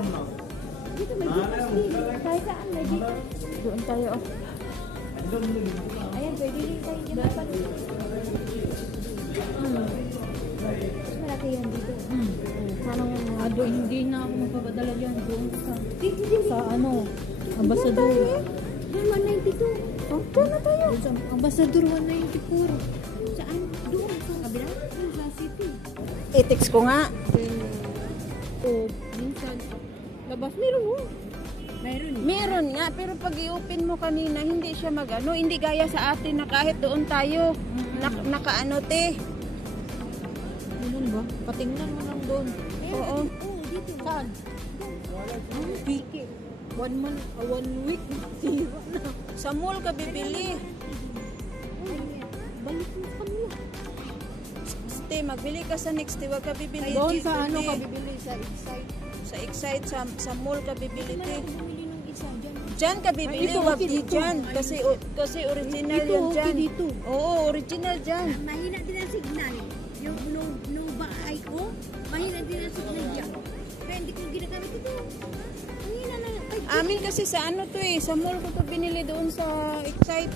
Dito may dito. Kahit saan may dito. Doon tayo. Ayan, pwede rin tayo dyan. Mas malaki yan dito. Sana nga doon, hindi na ako magpapadala yan doon sa Dito. sa ano, Ambassador. Doon 192. Oh, doon na tayo. Doon sa Ambassador 194. Saan? Doon sa kabila? Doon sa city. I-text ko nga. O, minsan. Labas, meron mo. Meron. Meron nga, pero pag i-open mo kanina, hindi siya mag-ano, hindi gaya sa atin na kahit doon tayo, naka-ano te. Ganun ba? Patingnan mo lang doon. Oo. Dito. Saan? Piki. 1 month, 1 week. Sira na. Sa mall ka bibili. Balik mo sa kanila. Ste, magbili ka sa next, wag ka bibili. Doon dito, sa ano te. ka bibili? Sa Excite. Sa Excite, sa mall ka bibili te. Bumili ng isa dyan. Diyan ka bibili, Ay, ito, wag okay, di ito. dyan. Kasi original Ito, yan okay dyan. dito. Oo, original dyan. Mahina din ang signal. Yung no bahay ko, mahina din ang signal dyan. Kaya hindi ko ginagamit ito. Mahina na. Amin kasi sa ano to eh, sa mall ko to binili doon sa Excite.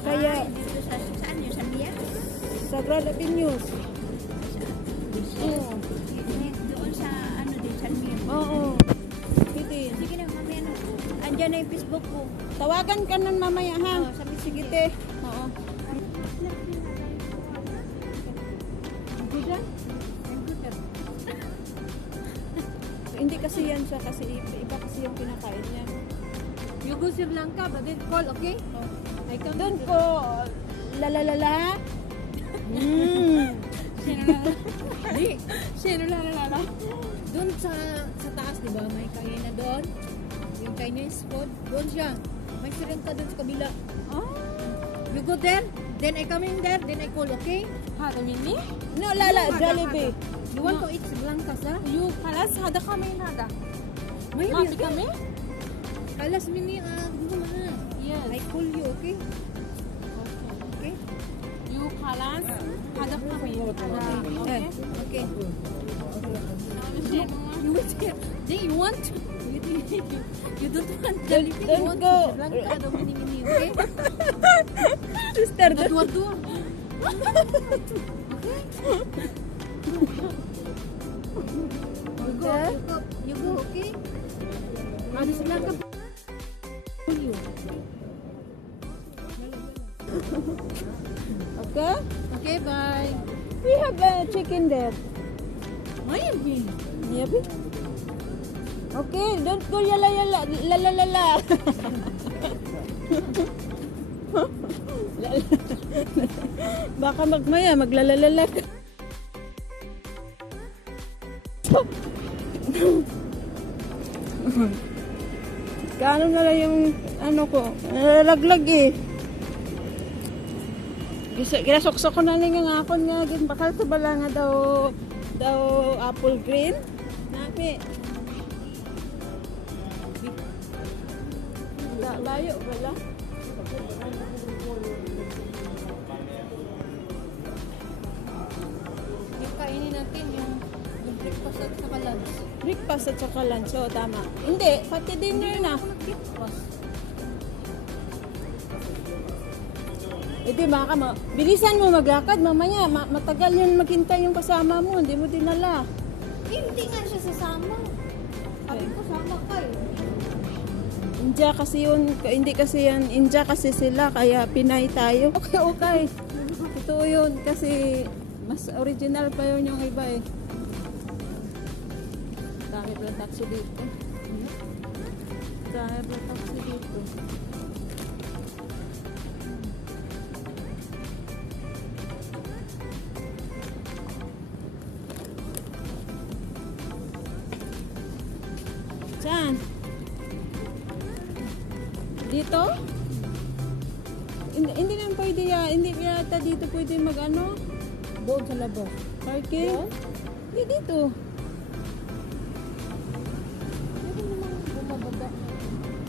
Kaya, Dito saan yun? Sa Mia? sa Grad Avenues. Oo. Doon sa ano din, San Mia. Oo. Sige. Sige na, mamaya na. Andyan na yung Facebook ko. Tawagan ka nun mamaya ha. Oo, sabi Sige te. Oo. Good ah? Hindi kasi yan siya kasi iba kasi yung kinakain niya. You go Sri Lanka, but then call, okay? I come Doon ko lalalala. Di, sino lalala? Doon sa taas, di ba? May kainan doon. Yung Chinese food. Doon siya. May sirinta doon sa kabila. Oh. You go there, then I come in there, then I call, okay? هذا مني No, lala, Jollibee. You want to eat Sri Lanka, sa? يو خلاص هذا كمان هذا May ما في كمان Kalas mini, gusto na. يس I call you, okay? Okay? يو خلاص هذا كمان هذا Okay. اوكي You want to? You want to? You don't want Jollibee, you Don't want go. Sri Lanka, the mini, okay? Sister, Dua-dua. You go, okay? Ada Sri Lanka. Call you. okay? Okay, bye. We have a chicken there. Maybe. Maybe. Okay, don't go yala yala lala lala. Baka magmaya maglalalala ka. Kano na lang yung ano ko, nalaglag eh. Ginasokso ko na lang yung akon nga, bakal sa bala nga daw apple green. Nabi. Layo, wala. Yung kainin natin, yung breakfast at saka lunch. Breakfast at saka lunch, so tama. Hindi, pati dinner na. Breakfast. Eh di baka bilisan mo maglakad, mamaya matagal yun maghintay yung kasama mo, hindi mo dinala. Hindi nga siya sasama. Sabi ko, sama ka eh. India kasi yun, hindi kasi yan, India kasi sila, kaya Pinay tayo. Okay, okay. Ito yun, kasi mas original pa yun yung iba eh. Dami pala taxi dito. Dami pala taxi dito. Saan? Dito? Hindi naman pwede hindi yata dito pwede mag-ano? Doon sa labas. Parking? Hindi dito. Pwede naman bumababa.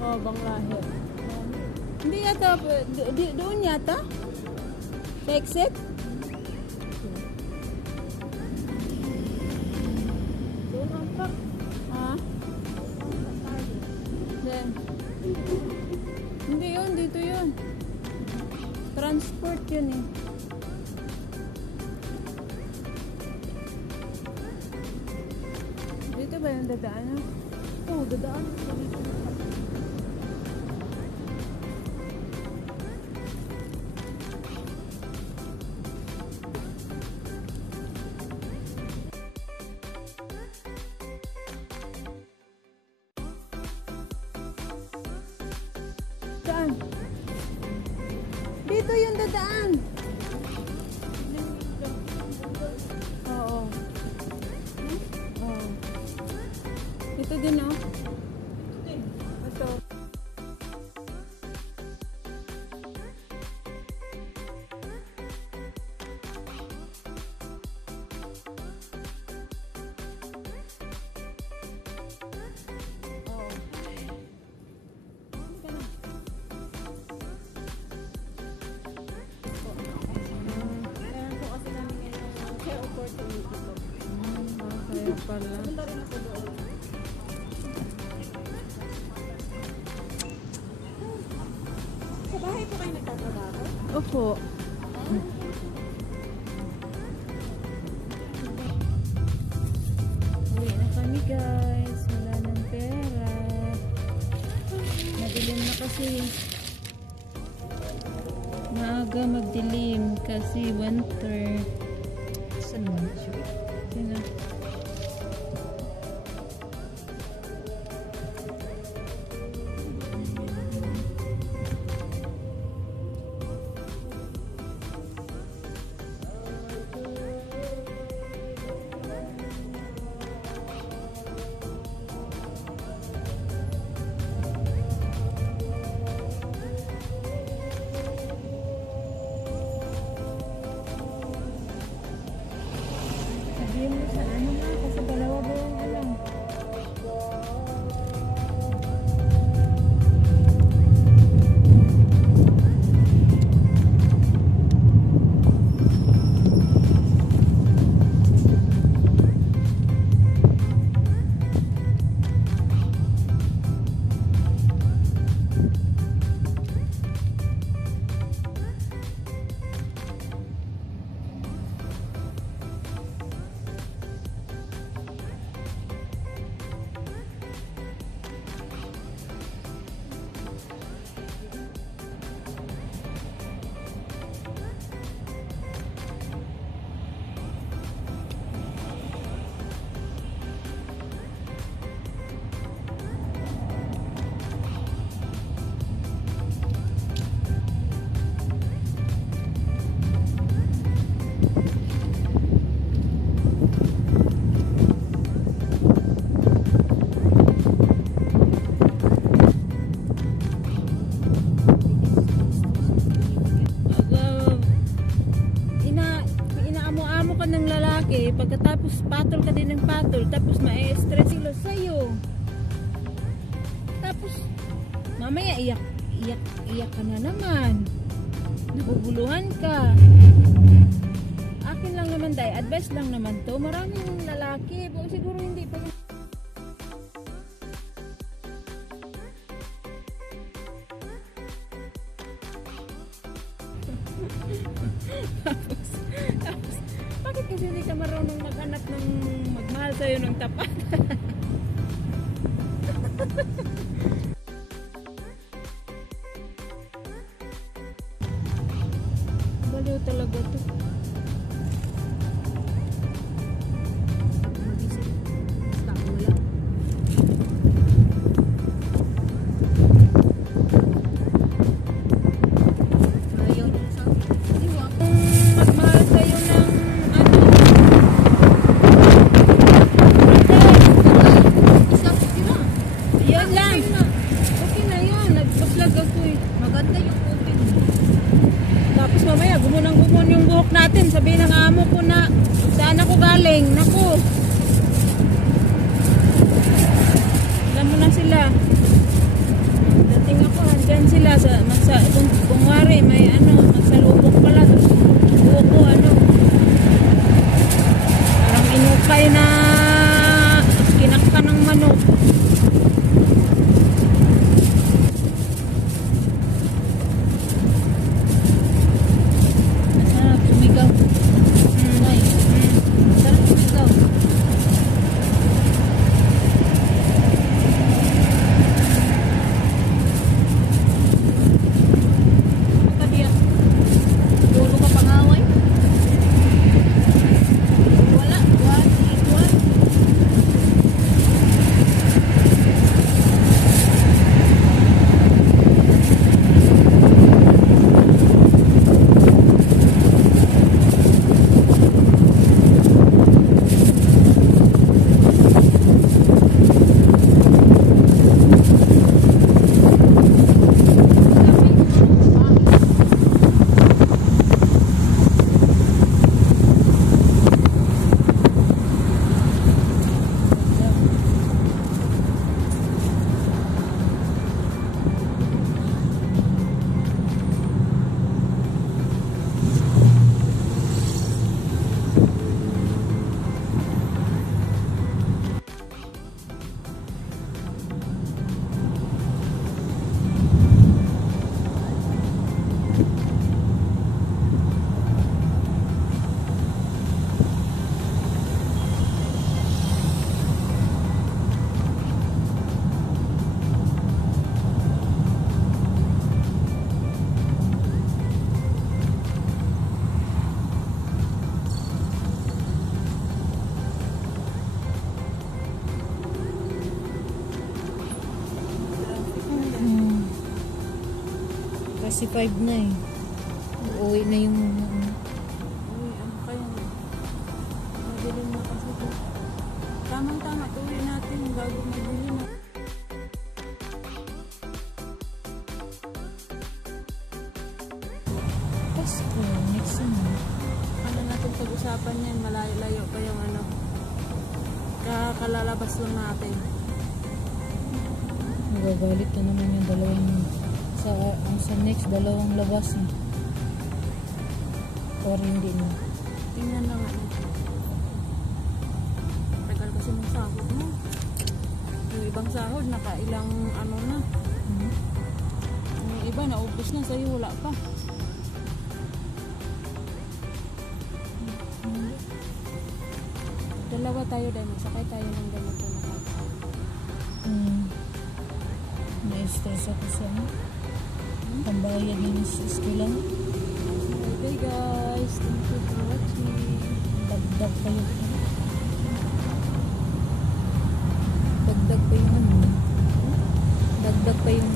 Oh, Banglahe. Hindi yata, doon yata? Sa exit? Doon ang truck. Ha? transport yun eh. Dito ba yung dadaanan? Oo, dadaan ko dito. Saan? Dito yung dadaan. Oo. Oo. Ito din oh. Ito. Kaya pala. Sa bahay po kayo nagtatrabaho? Opo. Uwi na kami guys. Wala ng pera. Madilim na kasi. Maaga magdilim kasi winter. Saan naman siya? Sino? Sabihin mo sa ano nga, kasi dalawa ba yung alam? Inaamo-amo ka ng lalaki, pagkatapos patol ka din ng patol, tapos ma-stress sila sa'yo. Tapos, mamaya iyak ka na naman. Naguguluhan ka. Akin lang naman dahil, advice lang naman to. Maraming lalaki, siguro hindi pa yun. tapos, bakit kasi hindi ka marunong maghanap ng magmahal sa'yo ng tapat? Baliw talaga to. Magmahal sa'yo ng ano? Kasi 5 na eh. Uuwi na yung... Uy, ano kaya? Madilim na kasi. Tamang-tama, tuwi natin bago madilim na. Pasko, next na. Ano natin pag-usapan yan, malayo-layo pa yung ano. Kakalalabas lang natin. Magagalit na naman yung dalawang... Sa next, dalawang labas na. Or hindi na. Tingnan na nga natin. Tagal kasi ng sahod mo. Yung ibang sahod, nakailang ano na. Hmm? Yung iba, naubos na. Sa'yo, wala pa. Dalawa tayo dahil sakay tayo ng ganito na kaya. Na-stress ako sa pambayad ng eskwela. Okay guys, thank you for watching. Dagdag pa yung dagdag pa yung ano. Dagdag pa yung